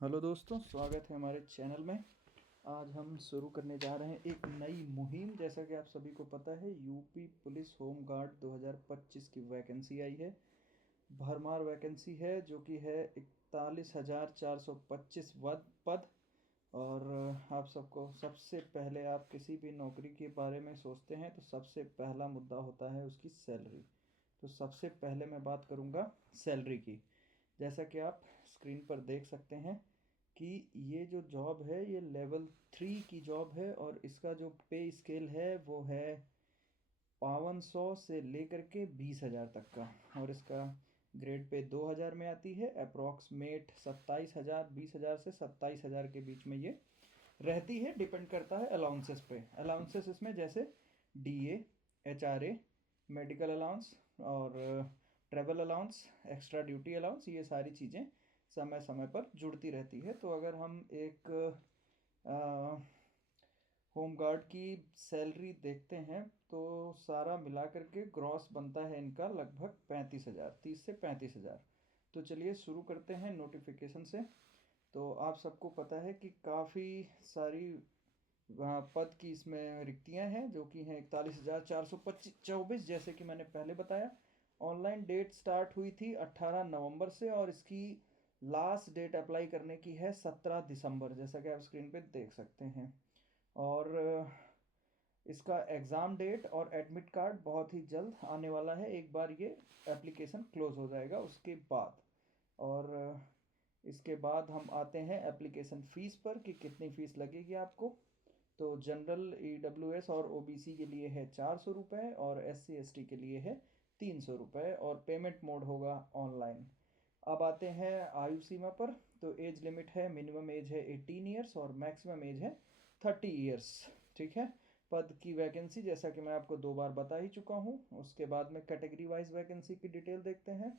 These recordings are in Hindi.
हेलो दोस्तों, स्वागत है हमारे चैनल में। आज हम शुरू करने जा रहे हैं एक नई मुहिम। जैसा कि आप सभी को पता है, यूपी पुलिस होम गार्ड 2025 की वैकेंसी आई है। भरमार वैकेंसी है जो कि है 41,425 पद। और आप सबको सबसे पहले, आप किसी भी नौकरी के बारे में सोचते हैं तो सबसे पहला मुद्दा होता है उसकी सैलरी। तो सबसे पहले मैं बात करूंगा सैलरी की। जैसा कि आप स्क्रीन पर देख सकते हैं कि ये जो जॉब है ये लेवल 3 की जॉब है और इसका जो पे स्केल है वो है 5200 से लेकर के 20,000 तक का। और इसका ग्रेड पे 2000 में आती है। अप्रॉक्सीमेट 27,000, 20,000 से 27,000 के बीच में ये रहती है। डिपेंड करता है अलाउंसेस पे। अलाउंसेस इसमें जैसे डीए, एचआरए, मेडिकल अलाउंस और travel allowance, extra duty allowance, ये सारी चीज़ें समय समय पर जुड़ती रहती है। तो अगर हम एक होम गार्ड की सैलरी देखते हैं तो सारा मिला करके ग्रॉस बनता है इनका लगभग 35,000, 30 से 35,000। तो चलिए शुरू करते हैं नोटिफिकेशन से। तो आप सबको पता है कि काफ़ी सारी पद की इसमें रिक्तियां हैं जो कि हैं 41,424, जैसे कि मैंने पहले बताया। ऑनलाइन डेट स्टार्ट हुई थी 18 नवंबर से और इसकी लास्ट डेट अप्लाई करने की है 17 दिसंबर, जैसा कि आप स्क्रीन पे देख सकते हैं। और इसका एग्ज़ाम डेट और एडमिट कार्ड बहुत ही जल्द आने वाला है। एक बार ये एप्लीकेशन क्लोज हो जाएगा उसके बाद। और इसके बाद हम आते हैं एप्लीकेशन फ़ीस पर कि कितनी फ़ीस लगेगी आपको। तो जनरल, ईडब्ल्यूएस और ओबीसी के लिए है 400 रुपये और एससी एसटी के लिए है 300 रुपये और पेमेंट मोड होगा ऑनलाइन। अब आते हैं आयु सीमा पर। तो एज लिमिट है, मिनिमम एज है 18 ईयर्स और मैक्सिमम एज है 30 ईयर्स। ठीक है। पद की वैकेंसी जैसा कि मैं आपको 2 बार बता ही चुका हूँ। उसके बाद में कैटेगरी वाइज वैकेंसी की डिटेल देखते हैं।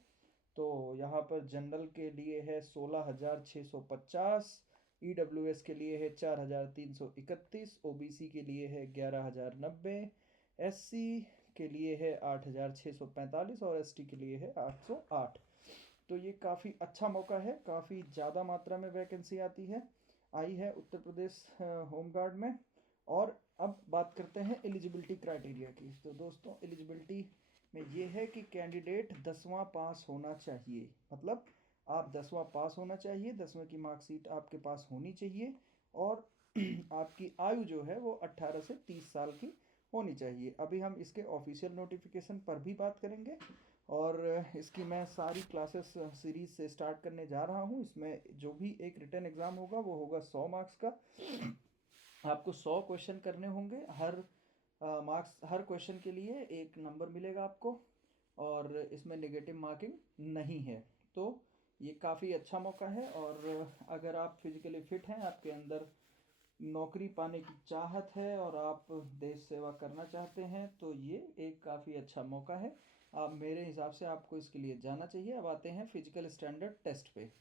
तो यहाँ पर जनरल के लिए है 16,650, ईडब्ल्यूएस के लिए है 4,331, ओबीसी के लिए है 11,090, एससी के लिए है 8,645 और एसटी के लिए है 808। तो ये काफ़ी अच्छा मौका है। काफ़ी ज़्यादा मात्रा में वैकेंसी आती है, आई है उत्तर प्रदेश होम गार्ड में। और अब बात करते हैं एलिजिबिलिटी क्राइटेरिया की। तो दोस्तों, एलिजिबिलिटी में ये है कि कैंडिडेट 10वां पास होना चाहिए। मतलब आप 10वां पास होना चाहिए, 10वें की मार्कशीट आपके पास होनी चाहिए। और आपकी आयु जो है वो 18 से 30 साल की होनी चाहिए। अभी हम इसके ऑफिशियल नोटिफिकेशन पर भी बात करेंगे। और इसकी मैं सारी क्लासेस सीरीज से स्टार्ट करने जा रहा हूँ। इसमें जो भी एक रिटन एग्ज़ाम होगा वो होगा 100 मार्क्स का। आपको 100 क्वेश्चन करने होंगे। हर मार्क्स, हर क्वेश्चन के लिए एक नंबर मिलेगा आपको और इसमें नेगेटिव मार्किंग नहीं है। तो ये काफ़ी अच्छा मौका है। और अगर आप फिजिकली फिट हैं, आपके अंदर नौकरी पाने की चाहत है और आप देश सेवा करना चाहते हैं तो ये एक काफ़ी अच्छा मौका है। आप, मेरे हिसाब से आपको इसके लिए जाना चाहिए। अब आते हैं फिजिकल स्टैंडर्ड टेस्ट पे।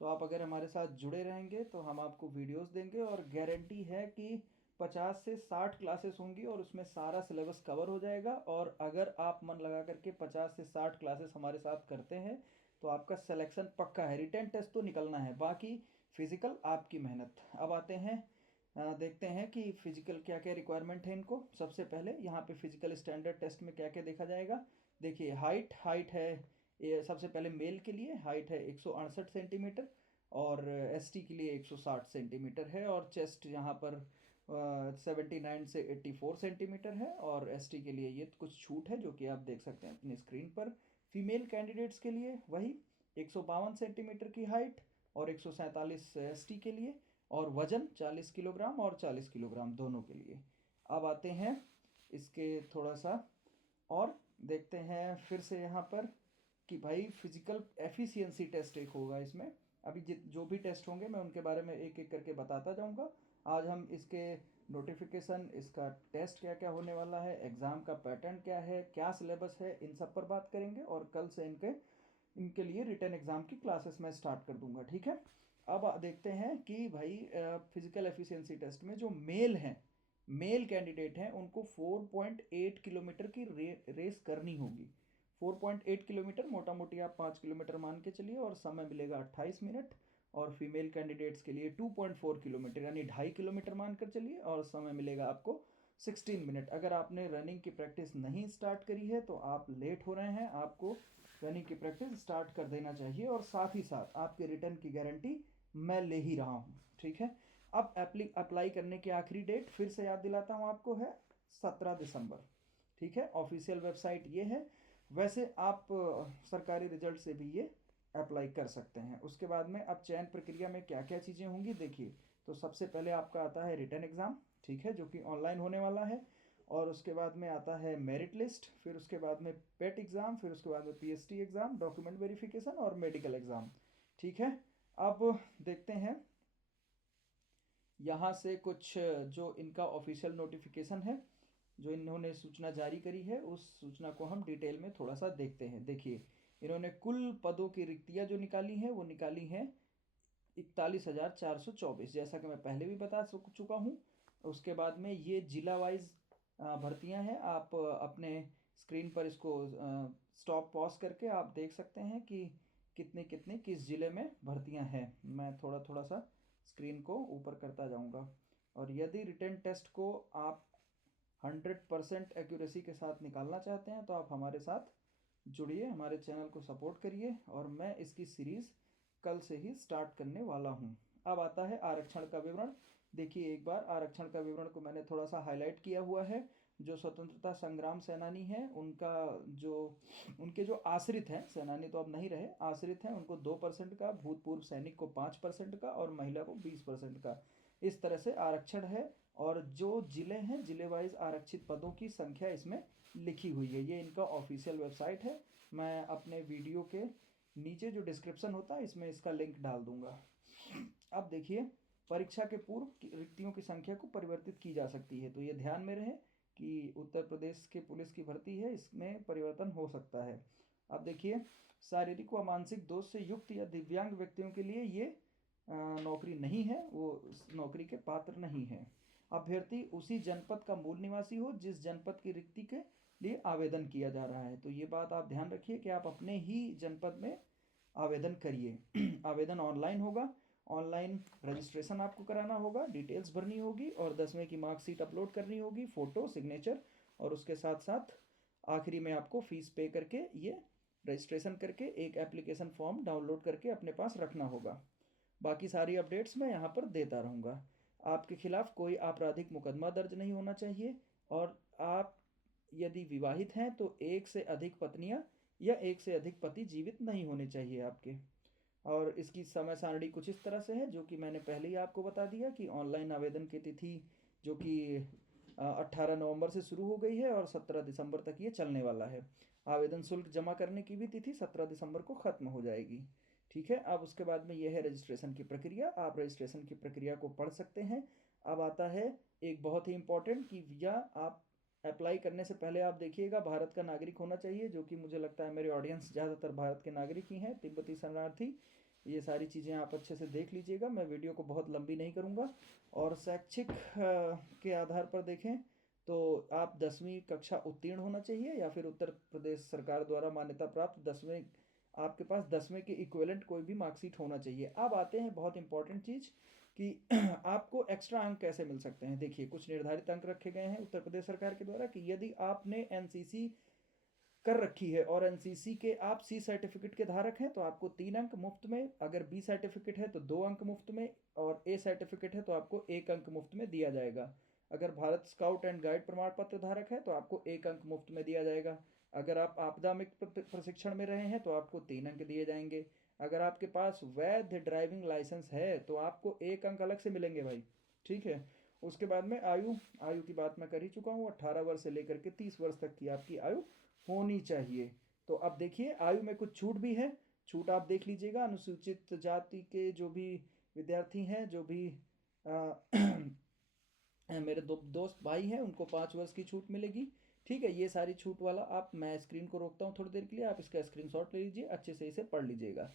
तो आप अगर हमारे साथ जुड़े रहेंगे तो हम आपको वीडियोस देंगे और गारंटी है कि 50 से 60 क्लासेस होंगी और उसमें सारा सिलेबस कवर हो जाएगा। और अगर आप मन लगा करके 50 से 60 क्लासेस हमारे साथ करते हैं तो आपका सिलेक्शन पक्का है। रिटन टेस्ट तो निकलना है, बाकी फिजिकल आपकी मेहनत। अब आते हैं, देखते हैं कि फिजिकल क्या क्या रिक्वायरमेंट है इनको। सबसे पहले यहाँ पे फिजिकल स्टैंडर्ड टेस्ट में क्या क्या देखा जाएगा। देखिए, हाइट है। ये सबसे पहले मेल के लिए हाइट है 168 सेंटीमीटर और एसटी के लिए 160 सेंटीमीटर है। और चेस्ट यहाँ पर 79 से 84 सेंटीमीटर है। और एसटी के लिए ये कुछ छूट है जो कि आप देख सकते हैं अपनी स्क्रीन पर। फीमेल कैंडिडेट्स के लिए वही 152 सेंटीमीटर की हाइट और 147 एसटी के लिए। और वजन 40 किलोग्राम और 40 किलोग्राम दोनों के लिए। अब आते हैं इसके थोड़ा सा और देखते हैं फिर से यहाँ पर कि भाई फिजिकल एफिशिएंसी टेस्ट एक होगा इसमें। अभी जो भी टेस्ट होंगे मैं उनके बारे में एक एक करके बताता जाऊंगा। आज हम इसके नोटिफिकेशन, इसका टेस्ट क्या क्या होने वाला है, एग्ज़ाम का पैटर्न क्या है, क्या सिलेबस है, इन सब पर बात करेंगे। और कल से इनके इनके लिए रिटन एग्ज़ाम की क्लासेस मैं स्टार्ट कर दूंगा। ठीक है। अब देखते हैं कि भाई फिजिकल एफिशिएंसी टेस्ट में जो मेल कैंडिडेट हैं उनको 4.8 किलोमीटर की रेस करनी होगी। 4.8 किलोमीटर मोटा मोटी आप 5 किलोमीटर मान के चलिए और समय मिलेगा 28 मिनट। और फीमेल कैंडिडेट्स के लिए 2.4 किलोमीटर यानी 2.5 किलोमीटर मानकर चलिए, और समय मिलेगा आपको 16 मिनट। अगर आपने रनिंग की प्रैक्टिस नहीं स्टार्ट करी है तो आप लेट हो रहे हैं, आपको रनिंग की प्रैक्टिस स्टार्ट कर देना चाहिए, और साथ ही साथ आपके रिटर्न की गारंटी मैं ले ही रहा हूँ, ठीक है। अब अप्लाई करने की आखिरी डेट फिर से याद दिलाता हूँ आपको, है 17 दिसंबर, ठीक है। ऑफिशियल वेबसाइट ये है। वैसे आप सरकारी रिजल्ट से भी ये अप्लाई कर सकते हैं। उसके बाद में अब चयन प्रक्रिया में क्या क्या चीज़ें होंगी देखिए। तो सबसे पहले आपका आता है रिटन एग्ज़ाम, ठीक है, जो कि ऑनलाइन होने वाला है। और उसके बाद में आता है मेरिट लिस्ट, फिर उसके बाद में पेट एग्ज़ाम, फिर उसके बाद में पीएसटी एग्ज़ाम, डॉक्यूमेंट वेरिफिकेशन और मेडिकल एग्ज़ाम, ठीक है। अब देखते हैं यहाँ से कुछ जो इनका ऑफिशियल नोटिफिकेशन है, जो इन्होंने सूचना जारी करी है, उस सूचना को हम डिटेल में थोड़ा सा देखते हैं। देखिए, इन्होंने कुल पदों की रिक्तियाँ जो निकाली हैं वो निकाली हैं 41,424, जैसा कि मैं पहले भी बता चुका हूँ। उसके बाद में ये जिला वाइज भर्तियां हैं। आप अपने स्क्रीन पर इसको स्टॉप पॉज करके आप देख सकते हैं कि कितने कितने किस ज़िले में भर्तियां हैं। मैं थोड़ा थोड़ा सा स्क्रीन को ऊपर करता जाऊंगा। और यदि रिटन टेस्ट को आप 100% एक्यूरेसी के साथ निकालना चाहते हैं तो आप हमारे साथ जुड़िए, हमारे चैनल को सपोर्ट करिए, और मैं इसकी सीरीज़ कल से ही स्टार्ट करने वाला हूँ। अब आता है आरक्षण का विवरण। देखिए, एक बार आरक्षण का विवरण को मैंने थोड़ा सा हाईलाइट किया हुआ है। जो स्वतंत्रता संग्राम सेनानी हैं उनका जो उनके जो आश्रित हैं, सेनानी तो अब नहीं रहे, आश्रित हैं, उनको 2% का, भूतपूर्व सैनिक को 5% का और महिला को 20% का, इस तरह से आरक्षण है। और जो जिले हैं, जिले वाइज आरक्षित पदों की संख्या इसमें लिखी हुई है। ये इनका ऑफिशियल वेबसाइट है। मैं अपने वीडियो के नीचे जो डिस्क्रिप्शन होता है इसमें इसका लिंक डाल दूंगा। अब देखिए, परीक्षा के पूर्व रिक्तियों की संख्या को परिवर्तित की जा सकती है, तो ये ध्यान में रहे कि उत्तर प्रदेश के पुलिस की भर्ती है, इसमें परिवर्तन हो सकता है। अब देखिए, शारीरिक व मानसिक दोष से युक्त या दिव्यांग व्यक्तियों के लिए ये नौकरी नहीं है, वो नौकरी के पात्र नहीं है। अभ्यर्थी उसी जनपद का मूल निवासी हो जिस जनपद की रिक्ति के लिए आवेदन किया जा रहा है। तो ये बात आप ध्यान रखिए कि आप अपने ही जनपद में आवेदन करिए। आवेदन ऑनलाइन होगा, ऑनलाइन रजिस्ट्रेशन आपको कराना होगा, डिटेल्स भरनी होगी और 10वीं की मार्कशीट अपलोड करनी होगी, फ़ोटो, सिग्नेचर, और उसके साथ साथ आखिरी में आपको फ़ीस पे करके ये रजिस्ट्रेशन करके एक एप्लीकेशन फॉर्म डाउनलोड करके अपने पास रखना होगा। बाकी सारी अपडेट्स मैं यहाँ पर देता रहूँगा। आपके खिलाफ़ कोई आपराधिक मुकदमा दर्ज नहीं होना चाहिए, और आप यदि विवाहित हैं तो एक से अधिक पत्नियां या एक से अधिक पति जीवित नहीं होने चाहिए आपके। और इसकी समय सारणी कुछ इस तरह से है, जो कि मैंने पहले ही आपको बता दिया कि ऑनलाइन आवेदन की तिथि जो कि 18 नवंबर से शुरू हो गई है और 17 दिसंबर तक ये चलने वाला है। आवेदन शुल्क जमा करने की भी तिथि 17 दिसंबर को ख़त्म हो जाएगी, ठीक है। अब उसके बाद में यह है रजिस्ट्रेशन की प्रक्रिया, आप रजिस्ट्रेशन की प्रक्रिया को पढ़ सकते हैं। अब आता है एक बहुत ही इम्पोर्टेंट कि वीज़ा आप अप्लाई करने से पहले आप देखिएगा भारत का नागरिक होना चाहिए, जो कि मुझे लगता है मेरे ऑडियंस ज़्यादातर भारत के नागरिक ही हैं, तिब्बती शरणार्थी। ये सारी चीज़ें आप अच्छे से देख लीजिएगा, मैं वीडियो को बहुत लंबी नहीं करूँगा। और शैक्षिक के आधार पर देखें तो आप 10वीं कक्षा उत्तीर्ण होना चाहिए या फिर उत्तर प्रदेश सरकार द्वारा मान्यता प्राप्त 10वीं, आपके पास 10वीं के इक्विवेलेंट कोई भी मार्कशीट होना चाहिए। अब आते हैं बहुत इंपॉर्टेंट चीज़ कि आपको एक्स्ट्रा अंक कैसे मिल सकते हैं। देखिए, कुछ निर्धारित अंक रखे गए हैं उत्तर प्रदेश सरकार के द्वारा कि यदि आपने एनसीसी कर रखी है और एनसीसी के आप सी सर्टिफिकेट के धारक हैं तो आपको 3 अंक मुफ्त में, अगर बी सर्टिफिकेट है तो 2 अंक मुफ्त में, और ए सर्टिफिकेट है तो आपको 1 अंक मुफ्त में दिया जाएगा। अगर भारत स्काउट एंड गाइड प्रमाण पत्र धारक है तो आपको 1 अंक मुफ्त में दिया जाएगा। अगर आप आपदा में प्रशिक्षण में रहे हैं तो आपको 3 अंक दिए जाएंगे। अगर आपके पास वैध ड्राइविंग लाइसेंस है तो आपको 1 अंक अलग से मिलेंगे भाई, ठीक है। उसके बाद में आयु, आयु की बात मैं कर ही चुका हूँ, 18 वर्ष से लेकर के 30 वर्ष तक की आपकी आयु होनी चाहिए। तो अब देखिए, आयु में कुछ छूट भी है, छूट आप देख लीजिएगा। अनुसूचित जाति के जो भी विद्यार्थी हैं, जो भी मेरे दोस्त भाई हैं, उनको 5 वर्ष की छूट मिलेगी, ठीक है। ये सारी छूट वाला आप, मैं स्क्रीन को रोकता हूँ थोड़ी देर के लिए, आप इसका स्क्रीनशॉट ले लीजिए, अच्छे से इसे पढ़ लीजिएगा,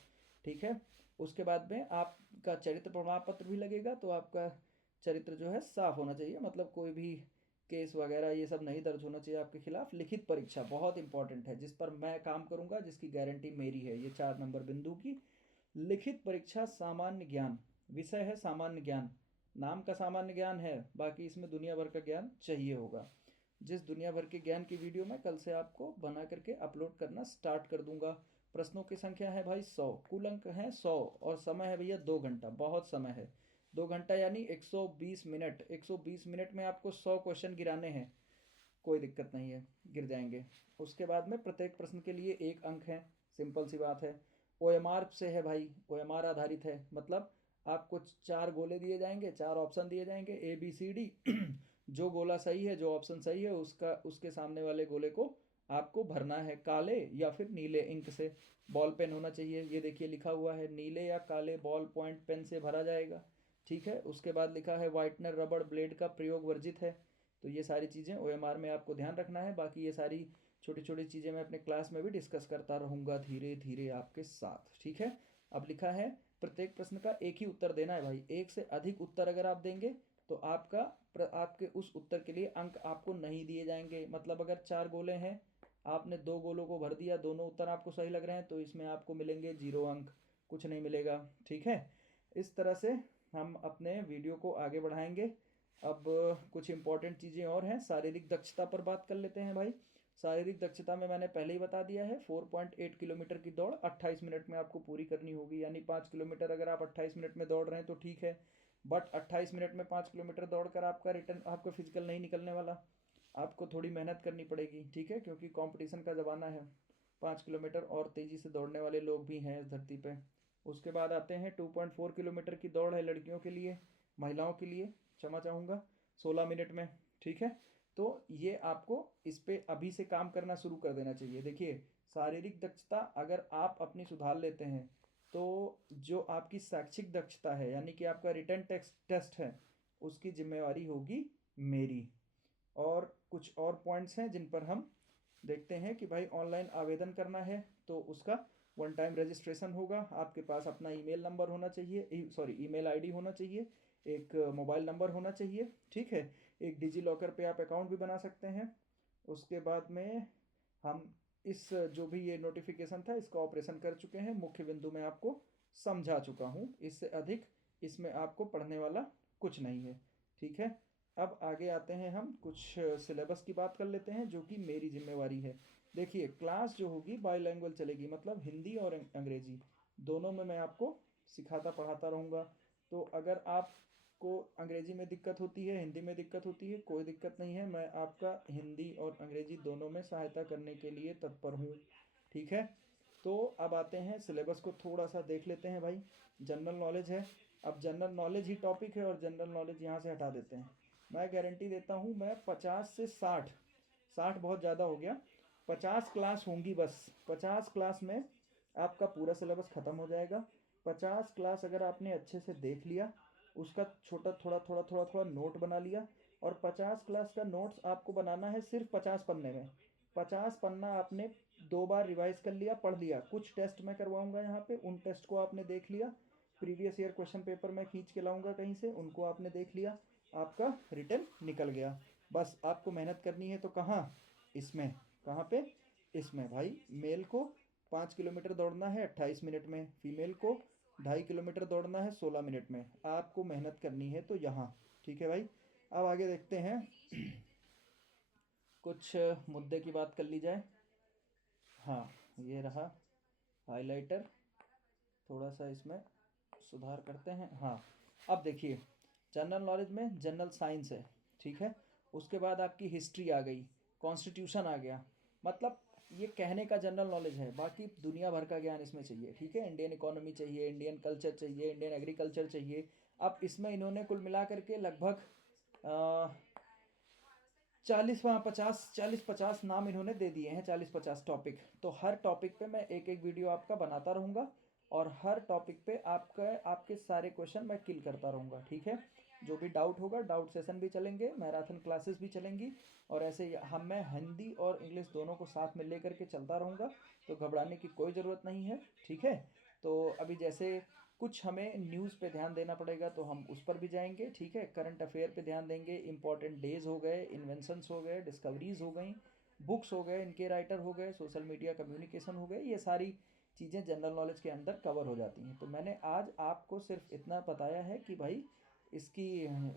ठीक है। उसके बाद में आपका चरित्र प्रमाण पत्र भी लगेगा, तो आपका चरित्र जो है साफ होना चाहिए, मतलब कोई भी केस वगैरह ये सब नहीं दर्ज होना चाहिए आपके खिलाफ। लिखित परीक्षा बहुत इंपॉर्टेंट है, जिस पर मैं काम करूंगा, जिसकी गारंटी मेरी है, ये 4 नंबर बिंदु की लिखित परीक्षा सामान्य ज्ञान, विषय है सामान्य ज्ञान, नाम का सामान्य ज्ञान है, बाकी इसमें दुनिया भर का ज्ञान चाहिए होगा। जिस दुनिया भर के ज्ञान की वीडियो मैं कल से आपको बना करके अपलोड करना स्टार्ट कर दूंगा। प्रश्नों की संख्या है भाई 100, कुल अंक हैं 100 और समय है भैया 2 घंटा, बहुत समय है। 2 घंटा यानी 120 मिनट, 120 मिनट में आपको 100 क्वेश्चन गिराने हैं, कोई दिक्कत नहीं है, गिर जाएंगे। उसके बाद में प्रत्येक प्रश्न के लिए 1 अंक है, सिंपल सी बात है। ओएमआर से है भाई, ओएमआर आधारित है, मतलब आपको 4 गोले दिए जाएंगे, 4 ऑप्शन दिए जाएंगे ए बी सी डी जो गोला सही है, जो ऑप्शन सही है, उसका उसके सामने वाले गोले को आपको भरना है काले या फिर नीले इंक से। बॉल पेन होना चाहिए, ये देखिए लिखा हुआ है नीले या काले बॉल पॉइंट पेन से भरा जाएगा, ठीक है। उसके बाद लिखा है वाइटनर रबड़ ब्लेड का प्रयोग वर्जित है। तो ये सारी चीज़ें ओएमआर में आपको ध्यान रखना है। बाकी ये सारी छोटी छोटी चीज़ें मैं अपने क्लास में भी डिस्कस करता रहूँगा धीरे धीरे आपके साथ, ठीक है। अब लिखा है प्रत्येक प्रश्न का एक ही उत्तर देना है भाई, एक से अधिक उत्तर अगर आप देंगे तो आपके उस उत्तर के लिए अंक आपको नहीं दिए जाएंगे। मतलब अगर 4 गोले हैं, आपने 2 गोलों को भर दिया, दोनों उत्तर आपको सही लग रहे हैं, तो इसमें आपको मिलेंगे 0 अंक, कुछ नहीं मिलेगा, ठीक है। इस तरह से हम अपने वीडियो को आगे बढ़ाएंगे। अब कुछ इंपॉर्टेंट चीज़ें और हैं, शारीरिक दक्षता पर बात कर लेते हैं भाई। शारीरिक दक्षता में मैंने पहले ही बता दिया है, 4.8 किलोमीटर की दौड़ 28 मिनट में आपको पूरी करनी होगी, यानी 5 किलोमीटर अगर आप 28 मिनट में दौड़ रहे हैं तो ठीक है। बट 28 मिनट में 5 किलोमीटर दौड़कर आपका रिटर्न, आपका फिजिकल नहीं निकलने वाला, आपको थोड़ी मेहनत करनी पड़ेगी, ठीक है, क्योंकि कंपटीशन का ज़माना है। 5 किलोमीटर और तेज़ी से दौड़ने वाले लोग भी हैं इस धरती पे। उसके बाद आते हैं 2.4 किलोमीटर की दौड़ है लड़कियों के लिए, महिलाओं के लिए क्षमा चाहूँगा, 16 मिनट में, ठीक है। तो ये आपको इस पे अभी से काम करना शुरू कर देना चाहिए। देखिए शारीरिक दक्षता अगर आप अपनी सुधार लेते हैं तो जो आपकी शैक्षिक दक्षता है, यानी कि आपका रिटर्न टेस्ट है, उसकी जिम्मेवारी होगी मेरी। और कुछ और पॉइंट्स हैं जिन पर हम देखते हैं कि भाई ऑनलाइन आवेदन करना है तो उसका 1 टाइम रजिस्ट्रेशन होगा, आपके पास अपना ईमेल नंबर होना चाहिए, सॉरी ईमेल आईडी होना चाहिए, एक मोबाइल नंबर होना चाहिए, ठीक है। एक डिजी लॉकर पे आप अकाउंट भी बना सकते हैं। उसके बाद में हम इस जो भी ये नोटिफिकेशन था इसका ऑपरेशन कर चुके हैं, मुख्य बिंदु में आपको समझा चुका हूँ, इससे अधिक इसमें आपको पढ़ने वाला कुछ नहीं है, ठीक है। अब आगे आते हैं, हम कुछ सिलेबस की बात कर लेते हैं जो कि मेरी जिम्मेवारी है। देखिए क्लास जो होगी बाईलैंग्वेज चलेगी, मतलब हिंदी और अंग्रेजी दोनों में मैं आपको सिखाता पढ़ाता रहूँगा। तो अगर आपको अंग्रेजी में दिक्कत होती है, हिंदी में दिक्कत होती है, कोई दिक्कत नहीं है, मैं आपका हिंदी और अंग्रेजी दोनों में सहायता करने के लिए तत्पर हूँ, ठीक है। तो अब आते हैं सिलेबस को थोड़ा सा देख लेते हैं भाई। जनरल नॉलेज है, अब जनरल नॉलेज ही टॉपिक है और जनरल नॉलेज यहाँ से हटा देते हैं। मैं गारंटी देता हूँ, मैं 50 से 60, 60 बहुत ज़्यादा हो गया, 50 क्लास होंगी बस, 50 क्लास में आपका पूरा सिलेबस ख़त्म हो जाएगा। 50 क्लास अगर आपने अच्छे से देख लिया, उसका छोटा थोड़ा थोड़ा थोड़ा थोड़ा नोट बना लिया, और 50 क्लास का नोट्स आपको बनाना है सिर्फ 50 पन्ने में। 50 पन्ना आपने 2 बार रिवाइज कर लिया, पढ़ लिया, कुछ टेस्ट मैं करवाऊंगा यहाँ पे, उन टेस्ट को आपने देख लिया, प्रीवियस ईयर क्वेश्चन पेपर मैं खींच के लाऊंगा कहीं से, उनको आपने देख लिया, आपका रिटर्न निकल गया। बस आपको मेहनत करनी है तो कहाँ, इसमें, कहाँ पे, इसमें भाई। मेल को 5 किलोमीटर दौड़ना है 28 मिनट में, फीमेल को 2.5 किलोमीटर दौड़ना है 16 मिनट में, आपको मेहनत करनी है तो यहाँ, ठीक है भाई। अब आगे देखते हैं कुछ मुद्दे की बात कर ली जाए। हाँ, ये रहा हाइलाइटर, थोड़ा सा इसमें सुधार करते हैं। हाँ, अब देखिए जनरल नॉलेज में जनरल साइंस है, ठीक है। उसके बाद आपकी हिस्ट्री आ गई, कॉन्स्टिट्यूशन आ गया, मतलब ये कहने का जनरल नॉलेज है, बाकी दुनिया भर का ज्ञान इसमें चाहिए, ठीक है। इंडियन इकोनॉमी चाहिए, इंडियन कल्चर चाहिए, इंडियन एग्रीकल्चर चाहिए। अब इसमें इन्होंने कुल मिला करके लगभग 40 वहाँ 40-50 नाम इन्होंने दे दिए हैं, 40-50 टॉपिक। तो हर टॉपिक पे मैं एक एक वीडियो आपका बनाता रहूँगा और हर टॉपिक पे आपके सारे क्वेश्चन मैं किल करता रहूँगा, ठीक है। जो भी डाउट होगा, डाउट सेशन भी चलेंगे, मैराथन क्लासेस भी चलेंगी, और ऐसे मैं हिंदी और इंग्लिश दोनों को साथ में लेकर के चलता रहूँगा, तो घबराने की कोई ज़रूरत नहीं है, ठीक है। तो अभी जैसे कुछ हमें न्यूज़ पे ध्यान देना पड़ेगा तो हम उस पर भी जाएंगे, ठीक है। करंट अफेयर पे ध्यान देंगे, इंपॉर्टेंट डेज हो गए, इन्वेंशंस हो गए, डिस्कवरीज हो गई, बुक्स हो गए, इनके राइटर हो गए, सोशल मीडिया कम्युनिकेशन हो गए, ये सारी चीज़ें जनरल नॉलेज के अंदर कवर हो जाती हैं। तो मैंने आज आपको सिर्फ इतना बताया है कि भाई इसकी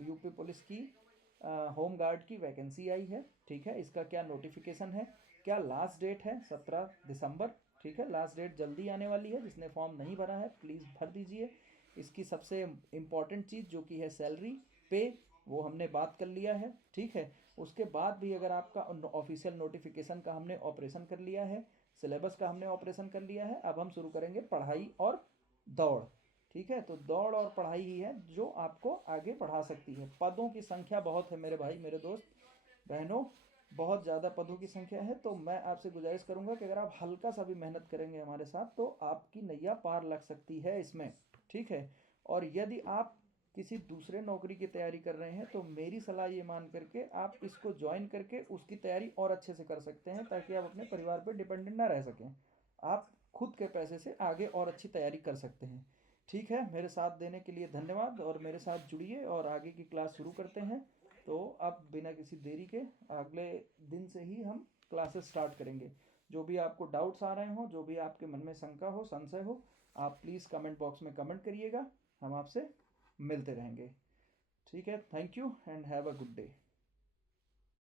यूपी पुलिस की होम गार्ड की वैकेंसी आई है, ठीक है, इसका क्या नोटिफिकेशन है, क्या लास्ट डेट है 17 दिसंबर, ठीक है, लास्ट डेट जल्दी आने वाली है। जिसने फॉर्म नहीं भरा है प्लीज़ भर दीजिए। इसकी सबसे इम्पॉर्टेंट चीज़ जो कि है सैलरी पे, वो हमने बात कर लिया है, ठीक है। उसके बाद भी अगर आपका ऑफिशियल नोटिफिकेशन का हमने ऑपरेशन कर लिया है, सिलेबस का हमने ऑपरेशन कर लिया है, अब हम शुरू करेंगे पढ़ाई और दौड़, ठीक है। तो दौड़ और पढ़ाई ही है जो आपको आगे बढ़ा सकती है। पदों की संख्या बहुत है मेरे भाई मेरे दोस्त बहनों, बहुत ज़्यादा पदों की संख्या है। तो मैं आपसे गुजारिश करूंगा कि अगर आप हल्का सा भी मेहनत करेंगे हमारे साथ तो आपकी नैया पार लग सकती है इसमें, ठीक है। और यदि आप किसी दूसरे नौकरी की तैयारी कर रहे हैं तो मेरी सलाह ये मान करके आप इसको ज्वाइन करके उसकी तैयारी और अच्छे से कर सकते हैं, ताकि आप अपने परिवार पर डिपेंडेंट ना रह सकें। आप खुद के पैसे से आगे और अच्छी तैयारी कर सकते हैं, ठीक है। मेरे साथ देने के लिए धन्यवाद और मेरे साथ जुड़िए और आगे की क्लास शुरू करते हैं। तो अब बिना किसी देरी के अगले दिन से ही हम क्लासेस स्टार्ट करेंगे। जो भी आपको डाउट्स आ रहे हो, जो भी आपके मन में शंका हो, संशय हो, आप प्लीज़ कमेंट बॉक्स में कमेंट करिएगा। हम आपसे मिलते रहेंगे, ठीक है। Thank you and have a good day.